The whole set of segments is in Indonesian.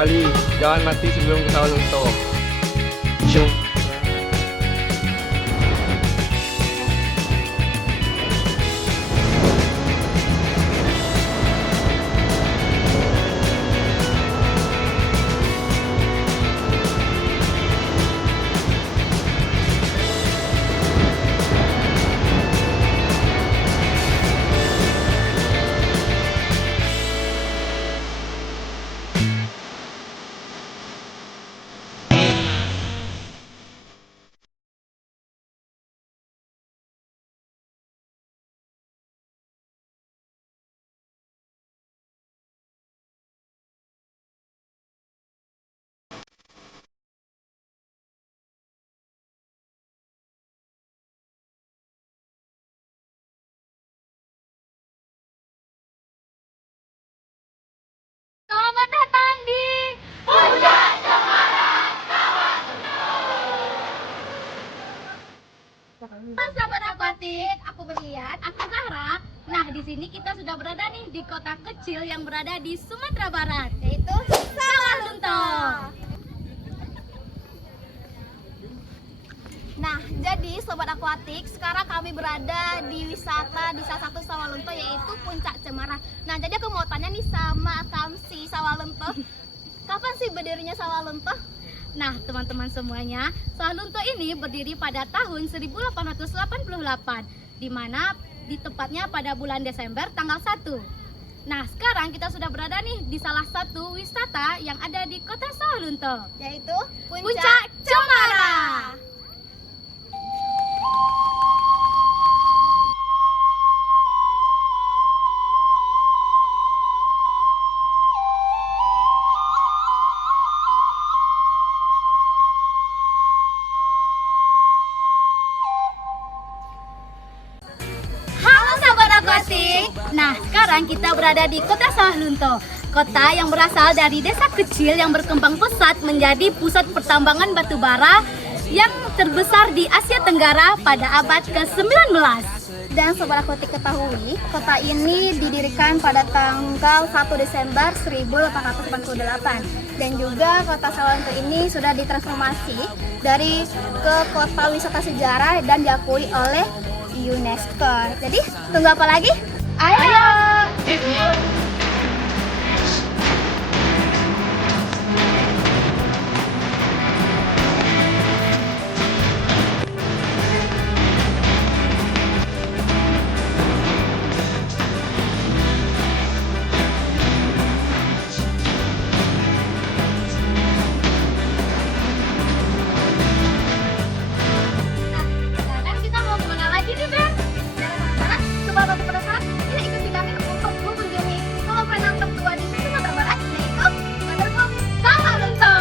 sekali. Jangan mati sebelum ke sawah lunto. Syuk. Selamat datang di Sahabat Aquatik, aku Berlian, aku Zahra. Nah, di sini kita sudah berada nih di kota kecil yang berada di Sumatera Barat, yaitu Sawalunto. Nah, jadi Sobat Aquatik, sekarang kami berada di wisata di salah satu Sawalunto, yaitu Puncak Cemara. Nah, jadi aku mau tanya nih sama Kamsi Sawalunto, kapan sih berdirinya Sawalunto? Nah, teman-teman semuanya, Sawalunto ini berdiri pada tahun 1888, di mana di tepatnya pada bulan Desember tanggal 1. Nah, sekarang kita sudah berada nih di salah satu wisata yang ada di kota Sawalunto, yaitu Puncak Cemara. Halo Sahabat Aquatik. Nah, sekarang kita berada di kota Sawalunto, kota yang berasal dari desa kecil yang berkembang pesat menjadi pusat pertambangan batu bara yang terbesar di Asia Tenggara pada abad ke-19. Dan Sobat Aquatik ketahui, kota ini didirikan pada tanggal 1 Desember 1888. Dan juga kota Sawalunto ini sudah ditransformasi dari ke kota wisata sejarah dan diakui oleh UNESCO. Jadi, tunggu apa lagi? Ayo! Sekarang kita mau kemana lagi nih, Ben? Coba batu penasaran, yuk ikuti kami untuk mengunjungi kolam renang tertua di Sumatera Barat, yaitu Waterfall Sawalunto.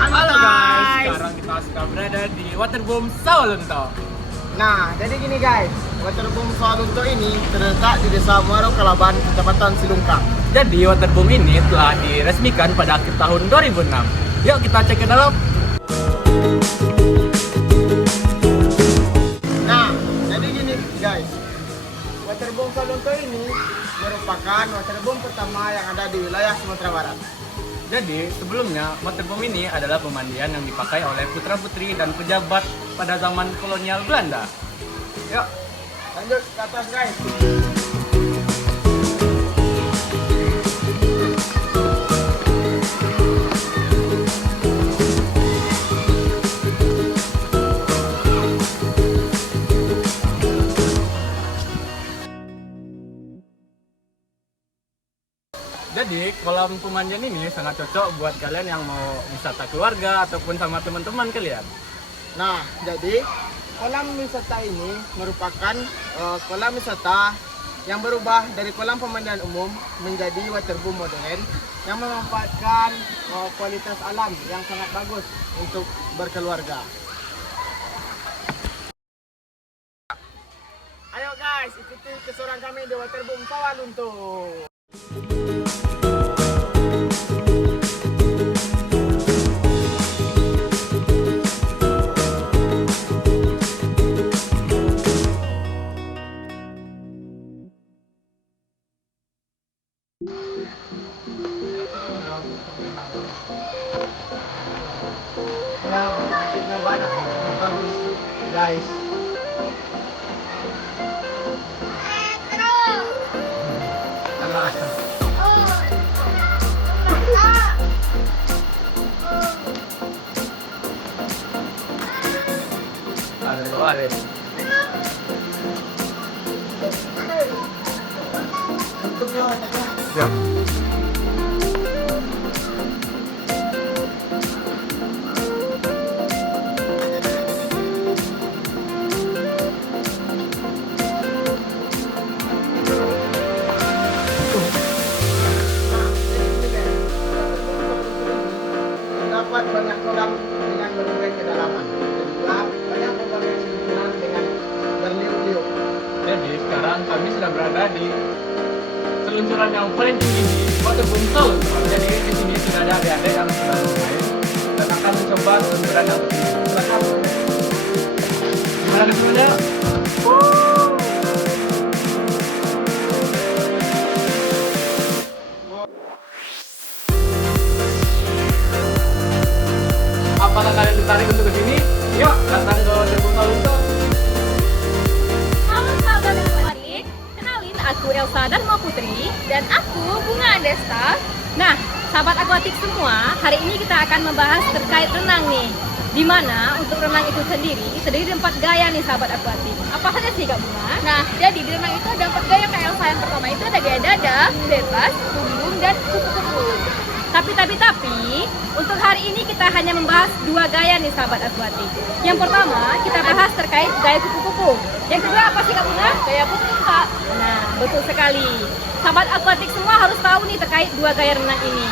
Halo guys, sekarang kita sudah berada di Waterboom Sawalunto. Nah, jadi gini guys, Waterboom Sawalunto ini terletak di Desa Muaro Kalaban, Kecamatan Silungkang. Jadi Waterboom ini telah diresmikan pada akhir tahun 2006. Yuk kita cek ke dalam. Nah, jadi gini guys, Waterboom Sawalunto ini merupakan waterboom pertama yang ada di wilayah Sumatera Barat. Jadi sebelumnya waterboom ini adalah pemandian yang dipakai oleh putra-putri dan pejabat pada zaman kolonial Belanda. Yuk, lanjut ke atas guys. kolam pemandian ini sangat cocok buat kalian yang mau wisata keluarga ataupun sama teman-teman kalian. Nah, jadi kolam wisata ini merupakan kolam wisata yang berubah dari kolam pemandian umum menjadi waterboom modern yang memanfaatkan kualitas alam yang sangat bagus untuk berkeluarga. Ayo guys, ikuti keseruan kami di waterboom Sawah Lunto. Guys, ada. Ya. terdapat banyak kolam dengan berbagai kedalaman dan juga banyak berbagai seluncuran dengan berliuk-liuk. Jadi sekarang kami sedang berada di seluncuran yang paling tinggi di waterboom Sawah Lunto. Jadi di sini sudah ada adik-adik yang sedang bermain dan akan mencoba seluncuran yang tinggi. Silakan. Gimana keseruannya? Apakah kalian tertarik untuk ke sini? Yuk datang ke waterboom Sawah Lunto. Halo sahabat Aquatik, kenalin aku Elsa Dharma Putri dan aku Bunga Andesta. Nah, sahabat Aquatik semua, hari ini kita akan membahas terkait renang nih. Dimana untuk renang itu sendiri terdiri dari 4 gaya nih sahabat Aquatik. Apa saja sih Kak Bunga? Nah, jadi di renang itu ada 4 gaya Kak Elsa. Yang pertama itu ada gaya dada, bebas, bumbung, dan kupu-kupu. Tapi, untuk hari ini kita hanya membahas 2 gaya nih sahabat Aquatik. Yang pertama, kita bahas terkait gaya kupu-kupu. Yang kedua apa sih Kak Bunga? Gaya bumbung Kak. Nah, betul sekali. Sahabat Aquatik semua harus tahu nih terkait 2 gaya renang ini.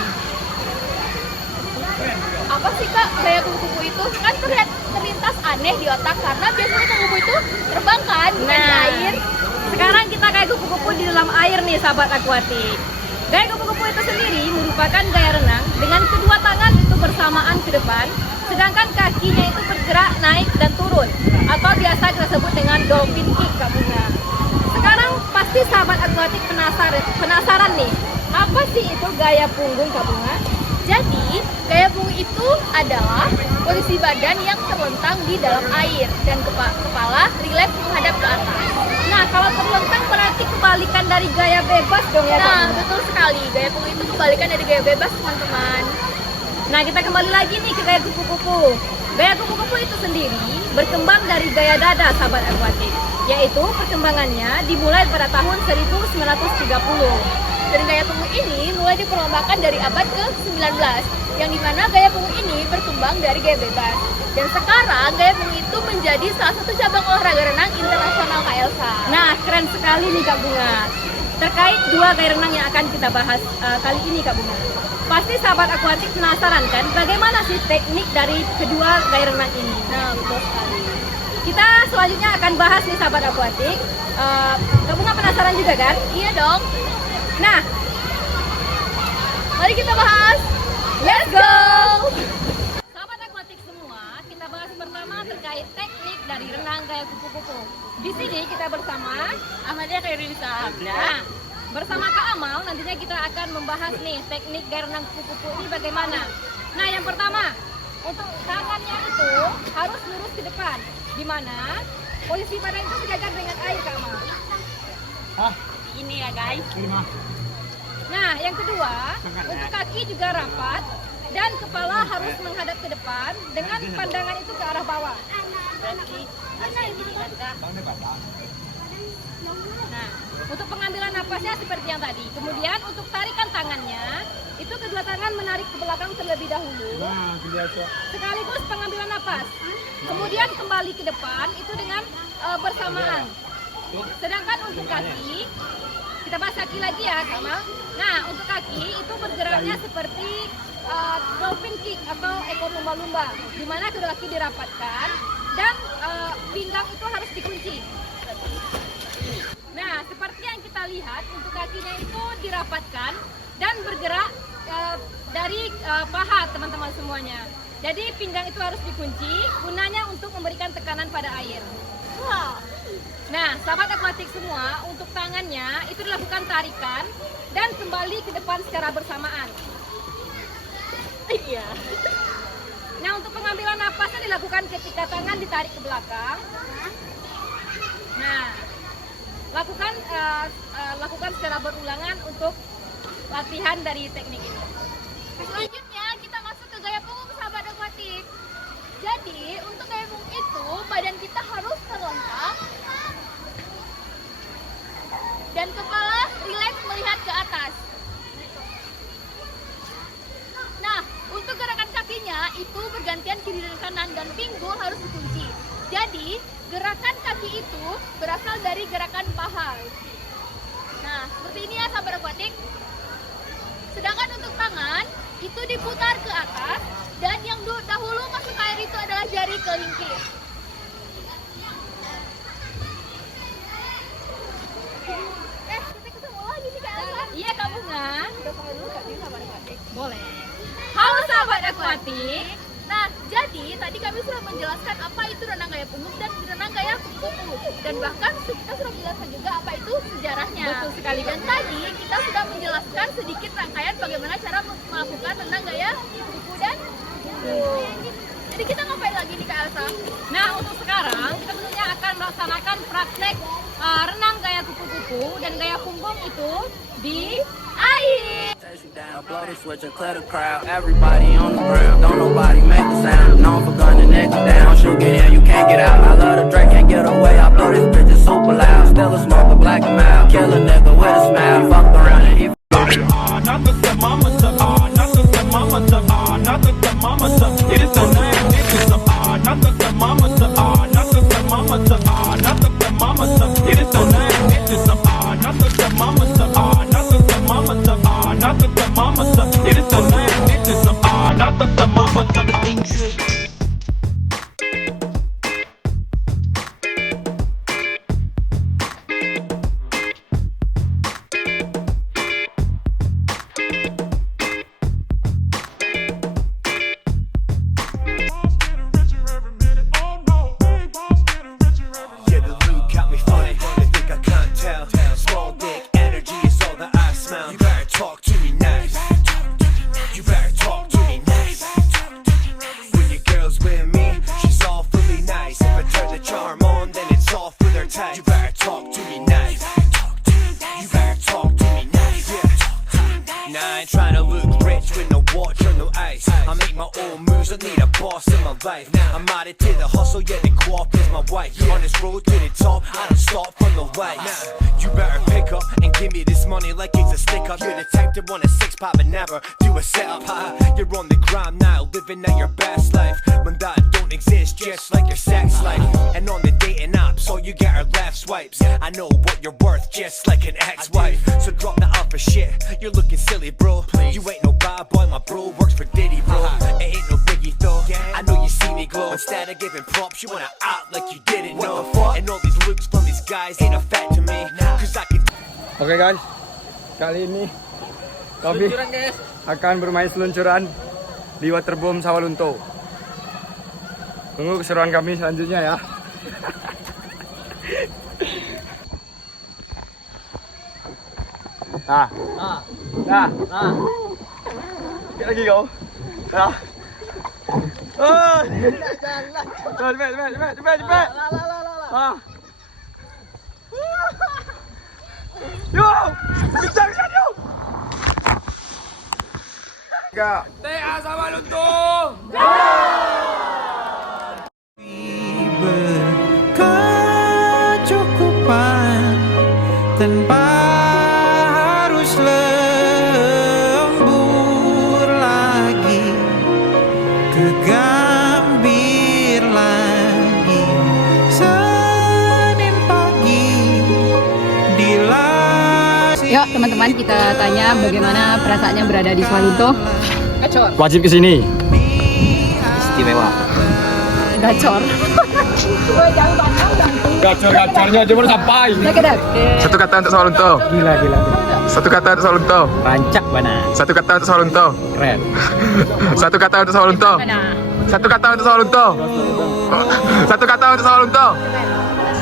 Apa sih Kak gaya kupu-kupu itu? Kan terlintas aneh di otak karena biasanya kupu-kupu itu terbang kan, bukan di air. Sekarang kita kayak kupu-kupu di dalam air nih sahabat Aquatik. Gaya kupu-kupu itu sendiri merupakan gaya renang dengan kedua tangan itu bersamaan ke depan, sedangkan kakinya itu bergerak naik dan turun, atau biasa kita sebut dengan dolphin kick Kak Bunga. Sekarang pasti sahabat Aquatik penasaran nih, apa sih itu gaya punggung Kak Bunga? Jadi, gaya punggung itu adalah posisi badan yang terlentang di dalam air dan kepala rileks menghadap ke atas. Nah, kalau terlentang berarti kebalikan dari gaya bebas dong ya. Nah, betul sekali. Gaya punggung itu kebalikan dari gaya bebas, teman-teman. Nah, kita kembali lagi nih ke gaya kupu-kupu. Gaya kupu-kupu itu sendiri berkembang dari gaya dada sahabat Aquatik, yaitu perkembangannya dimulai pada tahun 1930. Dan gaya punggung ini mulai diperlombakan dari abad ke-19, yang dimana gaya punggung ini berkembang dari gaya bebas. Dan sekarang gaya punggung itu menjadi salah satu cabang olahraga renang internasional Kak Elsa. Nah, keren sekali nih Kak Bunga. Terkait 2 gaya renang yang akan kita bahas kali ini Kak Bunga. Pasti sahabat Aquatik penasaran kan bagaimana sih teknik dari kedua gaya renang ini? Nah, betul sekali. Kita selanjutnya akan bahas nih sahabat Aquatik. Kak Bunga penasaran juga kan? Iya dong. Nah, mari kita bahas. Let's go! Sahabat Aquatik semua, kita bahas pertama terkait teknik dari renang gaya kupu-kupu. Di sini kita bersama Ahmadiyah Khairunisa. Nah, bersama Kak Amal nantinya kita akan membahas nih teknik gaya renang kupu-kupu ini bagaimana. Nah, yang pertama, untuk tangannya itu harus lurus ke depan. Di mana posisi badan itu sejajar dengan air Kak Amal. Hah? Ini ya guys. Terima. Nah, yang kedua, untuk kaki juga rapat dan kepala harus menghadap ke depan dengan pandangan itu ke arah bawah. Nah, untuk pengambilan napasnya seperti yang tadi. Kemudian untuk tarikan tangannya, itu kedua tangan menarik ke belakang terlebih dahulu. Sekaligus pengambilan napas. Kemudian kembali ke depan itu dengan bersamaan. Sedangkan untuk kaki, kita bahas kaki lagi ya, Kamal. Nah, untuk kaki itu bergeraknya seperti dolphin kick atau ekor lumba-lumba, di mana kedua kaki dirapatkan dan pinggang itu harus dikunci. Nah, seperti yang kita lihat untuk kakinya itu dirapatkan dan bergerak dari paha teman-teman semuanya. Jadi pinggang itu harus dikunci, gunanya untuk memberikan tekanan pada air. Nah, sahabat akuatik semua, untuk tangannya itu dilakukan tarikan dan kembali ke depan secara bersamaan. Iya. Nah, untuk pengambilan napasnya dilakukan ketika tangan ditarik ke belakang. Nah, lakukan secara berulangan untuk latihan dari teknik ini. Selanjutnya kita masuk ke gaya punggung sahabat akuatik. Jadi untuk gaya punggung itu badan kita harus terlentang dan kepala rileks melihat ke atas. Nah, untuk gerakan kakinya itu bergantian kiri dan kanan dan pinggul harus dikunci. Jadi gerakan kaki itu berasal dari gerakan paha. Nah, seperti ini ya sahabat akuatik. Sedangkan untuk tangan itu diputar ke atas dan yang dahulu masuk ke air itu adalah jari kelingking. Kita ketemu lagi nih Kak Elsa. Iya, Kak Bunga. Kita sama dulu Kak Bunga, sahabat akuatik. Boleh. Halo sahabat akuatik. Nah, jadi tadi kami sudah menjelaskan apa itu renang gaya punggung dan renang gaya kuku. Dan bahkan kita sudah menjelaskan juga apa itu sejarahnya. Betul sekali. Dan tadi kita sudah menjelaskan sedikit rangkaian bagaimana cara melakukan renang gaya kuku dan kuku. Jadi kita ngapain lagi nih Kak Elsa? Nah, untuk sekarang kita tentunya akan melaksanakan praktek renang gaya kupu-kupu dan gaya punggung itu di air. I blow the switch and clear the crowd. Everybody on the ground. Don't nobody make a sound. Known for gunning niggas down. Shoot get in, you can't get out. I love the drink, can't get away. I blow this bitch, it's super loud. Still a smoker, black and mild. Kill a nigga with a smile. Fucked around and he Not the thermometer, not the thermometer, not the thermometer. It is the name, it is the not the thermometer, not the thermometer, not the thermometer. It is the name, it is the not the thermometer, not the thermometer, not the thermometer. It is the name, it is the not the thermometer. The things. Yeah, the look got me funny. They think I can't tell. Small dick energy is all that I smell. You better talk to me nice. You better talk to me nice. When your girl's with me, she's awfully nice. If I turn the charm on, then it's all for their time. You better talk to me nice. You better talk to me nice. Yeah. Nah, I ain't trying to look rich with no watch or no ice. I make my own moves, I need a boss in my life. I'm added to the hustle, yeah, the co-op is my wife. On this road to the top, I don't stop from the light. You better pick up and give me this money like it's a stick up. You're the type to want a six-pack but never do a setup. You're on the gram now, living out your best life. When that don't exist, just like your sex life. And on the dating apps, all you get are left swipes. I know what you're worth, just like an ex-wife. So drop the alpha shit, you're looking silly, bro. You ain't no bad boy, my bro works for Diddy, bro. It ain't no biggie though, I know you see me glow. Instead of giving props, you wanna act like you didn't know. And all these looks from these guys ain't a fact to me. Cause I can Oke guys, kali ini kami akan bermain seluncuran di waterboom Sawalunto. Tunggu keseruan kami selanjutnya ya. Sikit lagi kau. Nah. Oh. Cepat. Yo, kejar yo. TA Sawalunto. berkecukupan. tanpa harus lembur lagi, ke Gambir lagi. Senin pagi di Yuk teman-teman, kita tanya bagaimana perasaannya berada di Swalunto. Gacor. Wajib kesini. Istimewa. Gacor. Gacor-gacornya aja baru sampai. Satu kata untuk Swalunto. Gila. Satu kata untuk Swalunto. Rancak mana? Satu kata untuk Swalunto. Keren. Satu kata untuk Swalunto. Satu kata untuk Swalunto. Satu kata untuk Swalunto.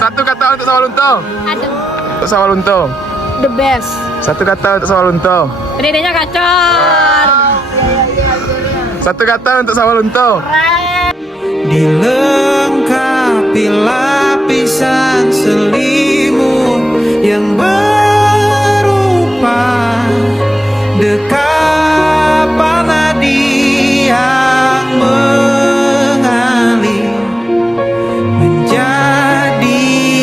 Satu kata untuk Swalunto. Adem. Untuk Swalunto. The best. Satu kata untuk Swalunto. Dedenya gacor. Satu kata untuk Swalunto. dilengkapi lapisan selimut yang berupa dekat